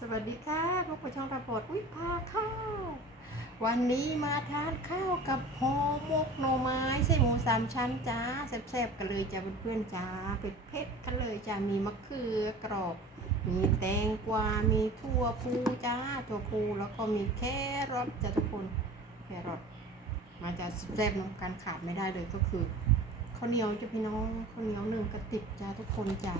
สวัสดีค่ะพบกับช่องระบดวิภาข้าววันนี้มาทานข้าวกับห่อมกหน่อไม้ใส่หมูสามชั้นจ้าแซ่บๆกันเลยจ้าเพื่อนๆจ้าเผ็ดๆกันเลยจ้ามีมะเขือกรอบ มีแตงกวา มีถั่วพูจ้าถั่วพูแล้วก็มีแครอทจ้าทุกคนแครอทมาจะแซ่บๆน้ำกันขาดไม่ได้เลยก็คือข้าวเหนียวจ้าพี่น้องข้าวเหนียวหนึ่งกระติบจ้าทุกคนจ้า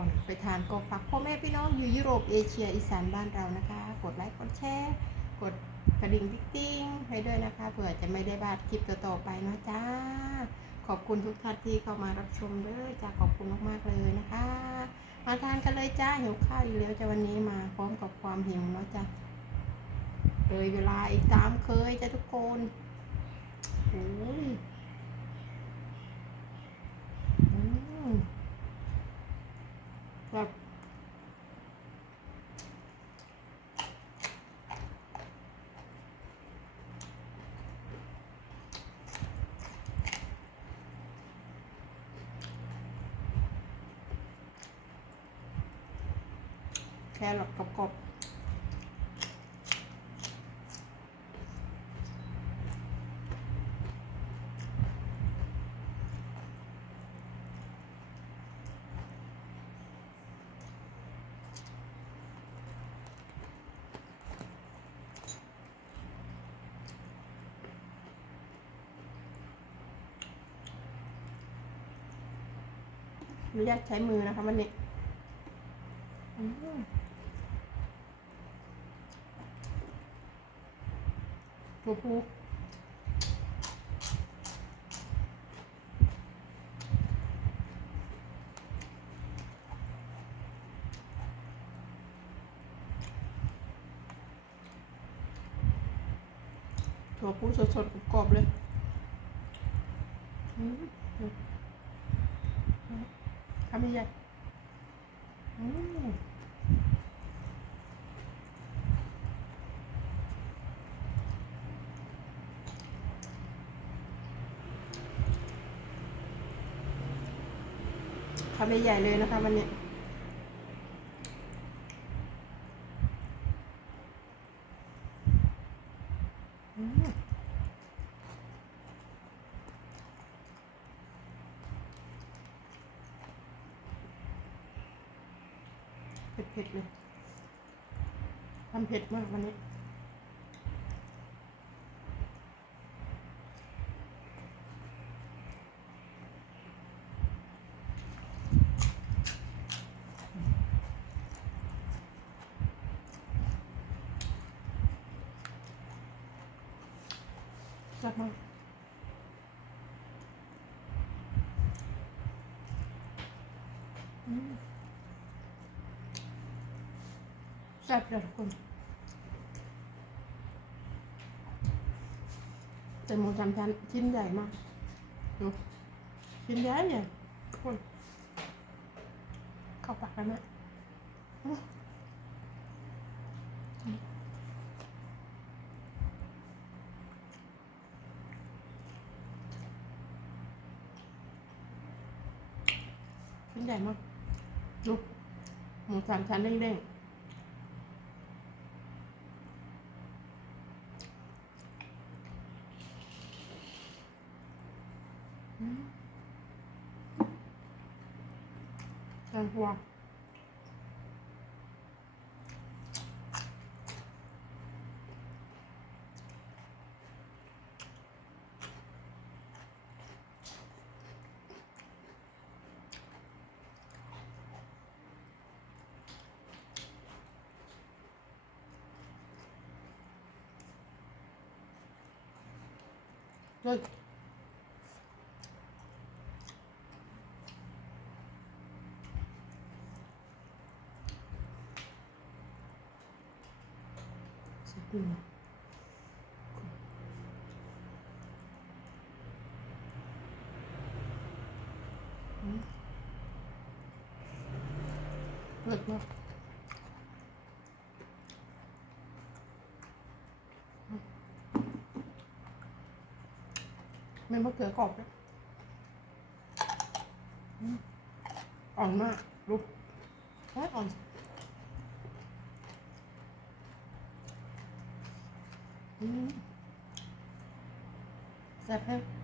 อนไปทานก็ฝากพ่อแม่พี่น้องอยู่ยุโรปเอเชียอีสานบ้านเรานะคะ กดไลค์กดแชร์กดกระดิ่งติ๊งให้ด้วยนะคะเผื่อจะไม่ได้บาดคลิปต่อๆไปเนาะจ้า ขอบคุณทุกท่านที่เข้ามารับชมด้วยจ้าขอบคุณมากๆเลยนะคะ มาทานกันเลยจ้าหิวข้าวอีกแล้วจ้าวันนี้มาพร้อมกับความหิวเนาะจ้าเลยเวลาอีกตามเคยจ้าทุกคนโอ้ยอืม แบบแครอทกรอบ ๆไม่อยากใช้มือนะคะวันนี้อืมถั่วพูถั่วพูสดๆกรอบเลยอืม ทำยังไงอืมทำใหญ่เลยนะคะวันนี้อืม เผ็ดเลยทำเผ็ดมากวันนี้จับมาอืม แซ่บเลยทุกคนแต่หมูสามชั้นชิ้นใหญ่มากดูชิ้นใหญ่ใหญ่ทุกคนเข้าปากกันไหมอื้อชิ้นใหญ่มากดูหมูสามชั้นเด้งๆ แตงกวาด้วยสักหนึ่งอืม เลิศมากมันมะเขือกรอบเลยอืมอ่อนมากลูกแค่อ่อนอืม แซ่บแท้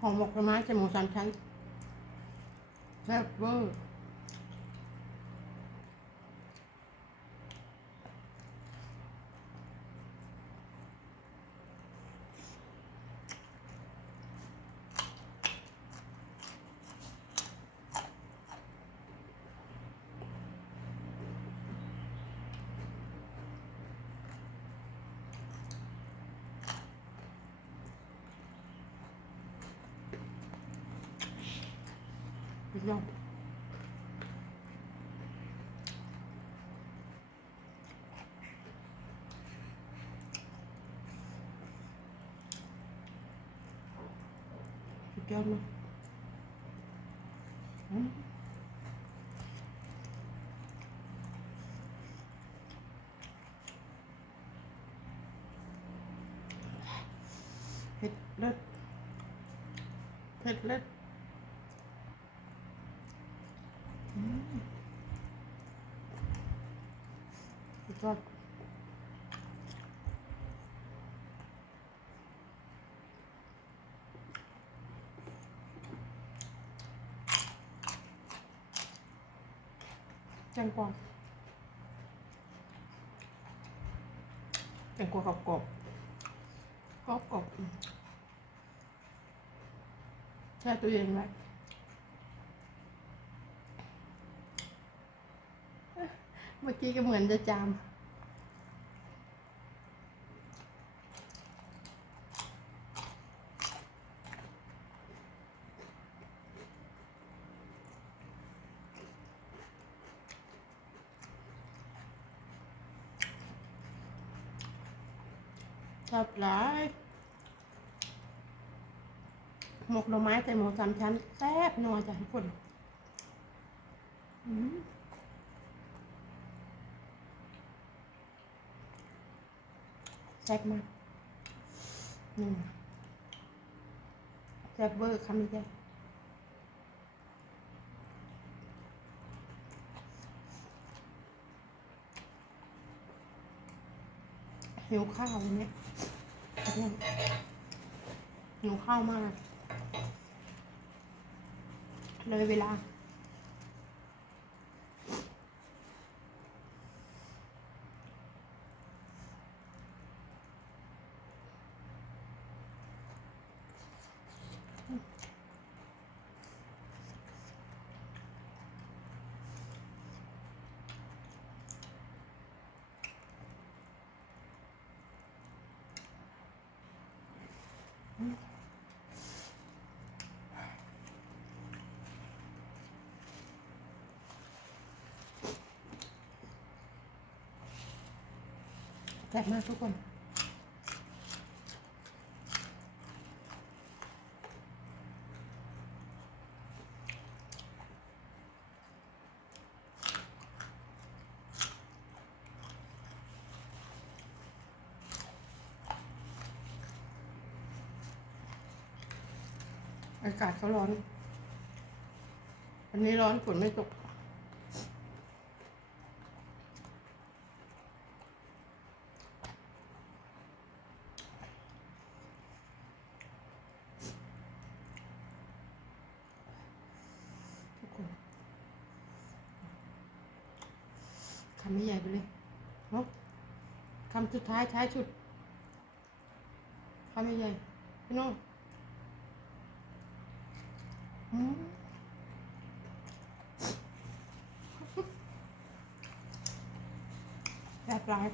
ห่อหมกผลไม้ใส่หมูสามชั้นแซ่บเวอร์ สุดยอดสุดยอดมา กอืมเผ็ดเลิศเผ็ดเลิศสุดยอดแตงกวาแตงกวากรอบกรอบกรอบกรอบแช่ตู้เย็นไว้เมื่อกี้ก็เหมือนจะจาม ชอบหลายหมกหน่อไม้ใส่หมูสามชั้นแซ่บนัวจ้ะทุกคนอืมแซ่บมากอืมแซ่บเวอร์คำนี้จ้ะ หิวข้าววันนี้เนี่ยหิวข้าวมาก เลยเวลา แซ่บมากทุกคน อากาศก็ร้อน วันนี้ร้อนฝนไม่ตกำนี้ใหญ่ไปเลยเนาะคำสุดท้ายท้ายสุดคำใหญ่ๆพี่น้องอืมแซ่บร้าย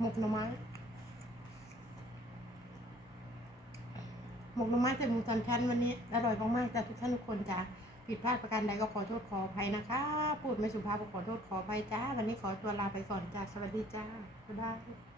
หมกหน่อไม้หมกหน่อไม้ใส่หมูสามชั้นวันนี้อร่อยมากๆจ้ะทุกท่านทุกคนจ้ะ ผิดพลาดประการใดก็ขอโทษขออภัยนะคะ พูดไม่สุภาพก็ขอโทษขออภัยจ้า วันนี้ขอตัวลาไปก่อนจ้า สวัสดีจ้าบ๊ายบาย